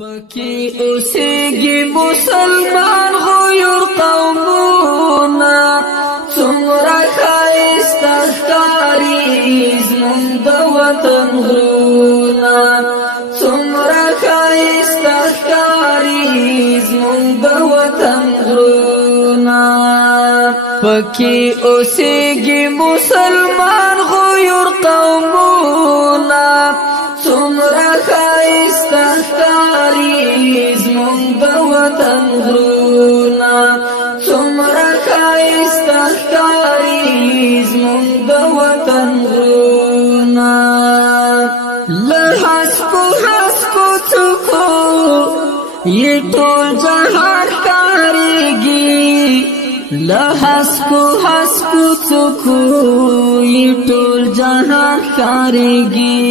پکی اوسیگی مسلمان غیور قومونا څومره ښایسته ښکاري زموږ د وطن غرونه څومره ښایسته ښکاري زموږ د وطن غرونه پکی اوسیگی مسلمان غیور قومونا څومره ښایسته ښکاري زموږ د وطن غرونه څومره ښایسته ښکاري زموږ د وطن غرونه له هسکو هسکو څوکو یې ټول جهان ښکارېږي له هسکو هسکو څوکو یې ټول جهان ښکارېږي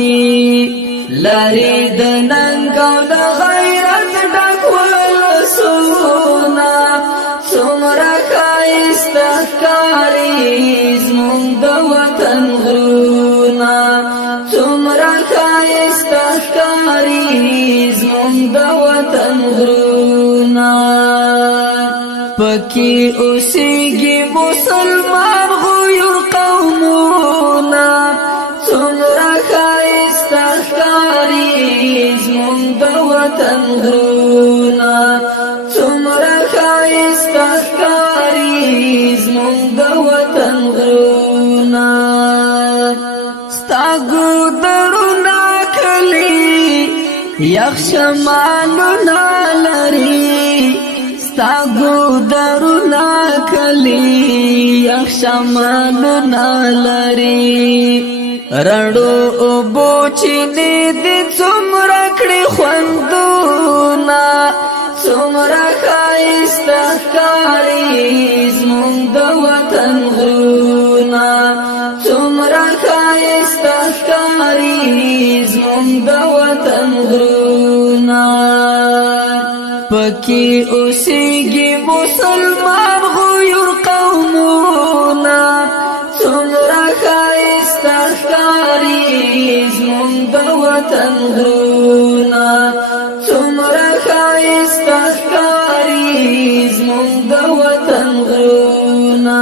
لری د ننګ او د غیرت ډک ولسونه څومره ښایسته ښکاري زموږ د وطن غرونه څومره ښایسته ښکاري زموږ د وطن غرونه پکې اوسېږي مسلمان غیور قومونه څومره ښایسته ښکاري زموږ د وطن غرونه څومره ښایسته ښکاري زموږ د وطن غرونه ستا ګودرونه کلي یخ شمالونه لري ستا ګودرونه کلي یخ شمالونه لري رڼو اوبو چینې دې څومره کړې خوندونه څومره ښایسته ښکاري زموږ د وطن غرونه څومره ښایسته ښکاري زموږ د وطن غرونه پکې اوسېږي مسلمان غیور قومونه څومره ښایسته ښکاري زموږ د وطن غرونه څومره ښایسته ښکاري زموږ د وطن غرونه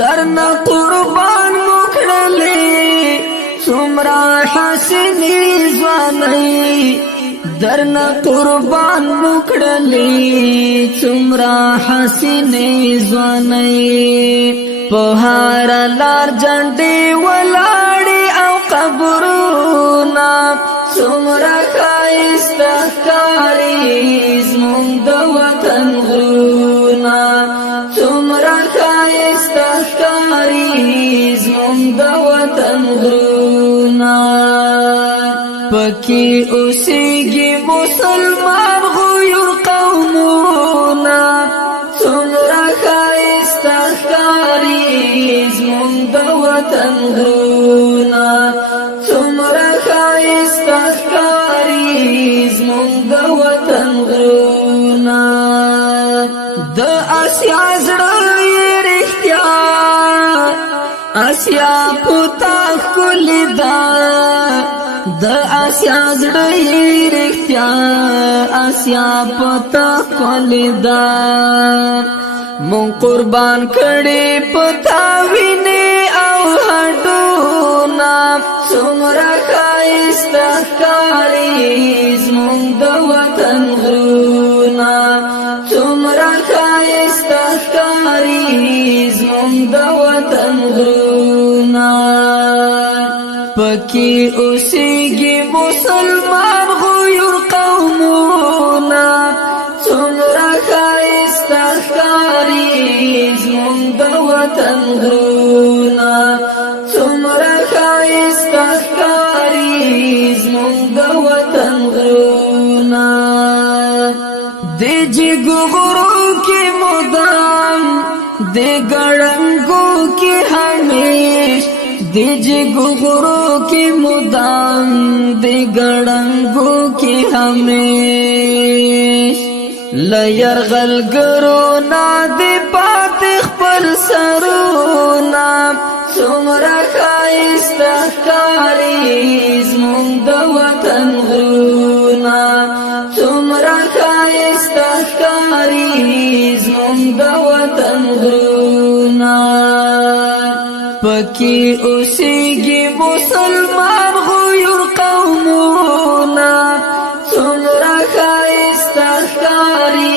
درنه قربان مو کړلې څومره حسینې ځوانۍ درنه قربان مو کړلې څومره حسینې ځوانۍ په هر لار جنډې ولاړې او قبرونه څومره ښایسته ښکاري زموږ د وطن غرونه څومره ښایسته ښکاري زموږ د وطن غرونه پکې اوسېږي مسلمان غیور قومونه څومره ښایسته ښکاري زموږ د وطن غرونه څومره ښایسته ښکاري زموږ د وطن غرونه د اسیا زړه یې رښتیا اسیا پوتا ښکلې ده د اسیا زړه یې رښتیا اسیا پوتا ښکلې ده مون قربان کړي پتا ویني او هډونه څومره ښایسته ښکاري زموږ د وطن غرونه څومره ښایسته ښکاري زموږ د وطن غرونه پکې اوسېږي مسلمان غیور قومونه څومره ښایسته ښکاري زموږ د وطن غرونه څومره ښایسته ښکاري زموږ د وطن غرونه د جګو غرو کې مدام د ګړنګو کې همیش د جګو غرو کې مدام د ګړنګو کې همیش له یرغلګرو نه د پاتې خپل سرونه څومره ښایسته ښکاري زموږ د وطن غرونه څومره ښایسته ښکاري زموږ د وطن غرونه پکې اوسېږي مسلمان غيور قومونه څومره ښایسته ښکاري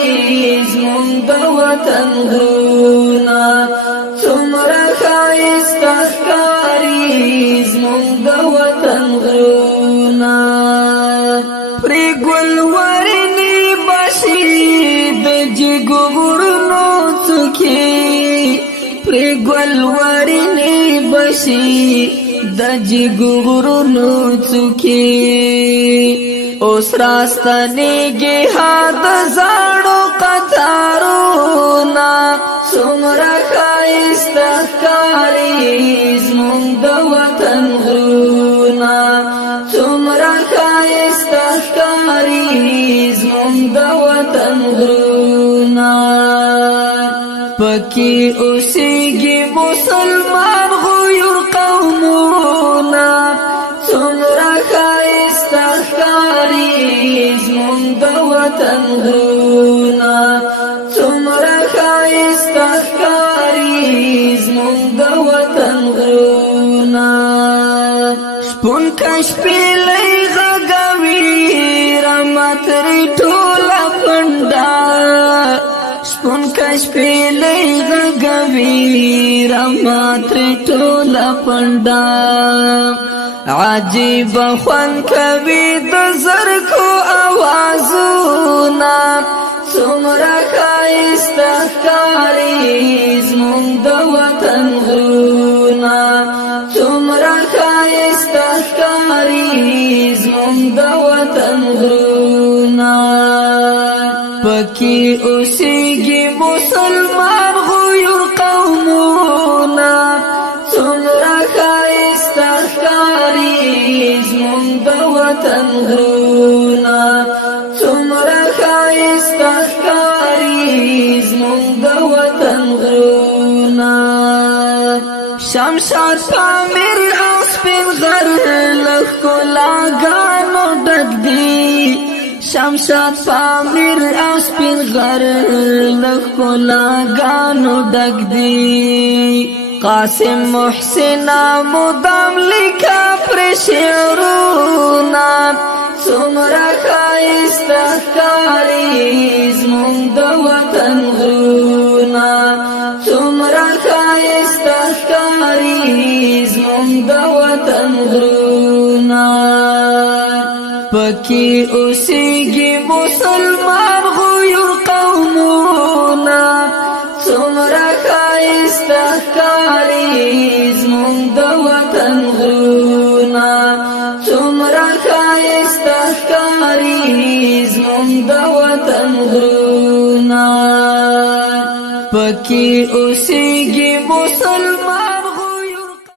زموږ د وطن غرونه څومره ښایسته ښکاري زموږ د وطن غرونه پرې ګل ورنې بشي د جګو غرونو څوکې پرې ګل ورنې بشي د جګو غرونو څوکې اوس راستنېږي د زاړو قطارونه څومره ښایسته ښکاري زموږ د وطن غرونه څومره ښایسته ښکاري زموږ د وطن غرونه پکې اوسېږي مسلمان غيور قومونه څومره ښایسته ښکاري زموږ د وطن غرونه څومره ښایسته ښکاري زموږ د وطن غرونه شپون کشپیلۍ غږوي رمه ترې ټوله پنډه شپون کشپیلۍ غږوي رمه ترې ټوله پنډه عجیب خوند کوي د زرکو اوازونه څومره ښایسته ښکاري زموږ د وطن غرونه څومره ښایسته ښکاري زموږ د وطن غرونه پکې اوسېږي مسلمان غيور قومونه څومره ښایسته ښکاري زموږ د وطن غرونه څومره ښایسته ښکاري زموږ د وطن غرونه شمشاد پامیر او سپین غر له ښکلاګانو ډک دي شمشاد پامیر او سپین غر له ښکلاګانو ډک دي قاسم محسن مدام لیکه پرې شعرونه څومره ښایسته ښکاري زموږ د وطن غرونه څومره ښایسته ښکاري زموږ د وطن غرونه پکې اوسېږي مسلمان غيور قومونه څومره ښایسته ښکاري زموږ د وطن غرونه څومره ښایسته ښکاري زموږ د وطن غرونه پکې اوسېږي مسلمان